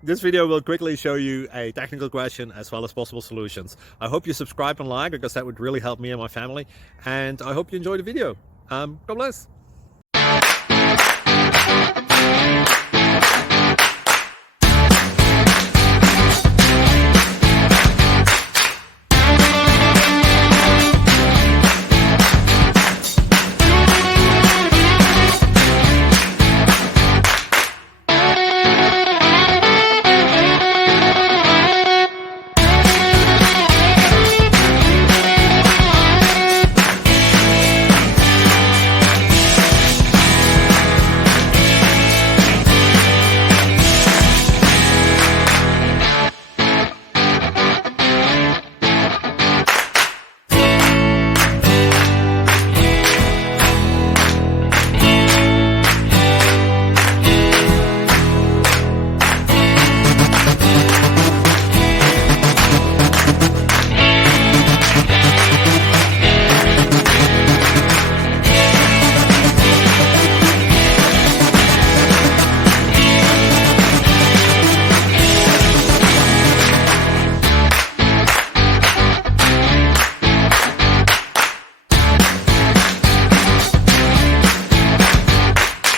This video will quickly show you a technical question as well as possible solutions. I hope you subscribe and like, because that would really help me and my family. And I hope you enjoy the video. God bless.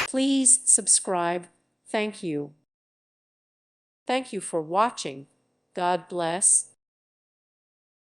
Please subscribe. Thank you. Thank you for watching. God bless.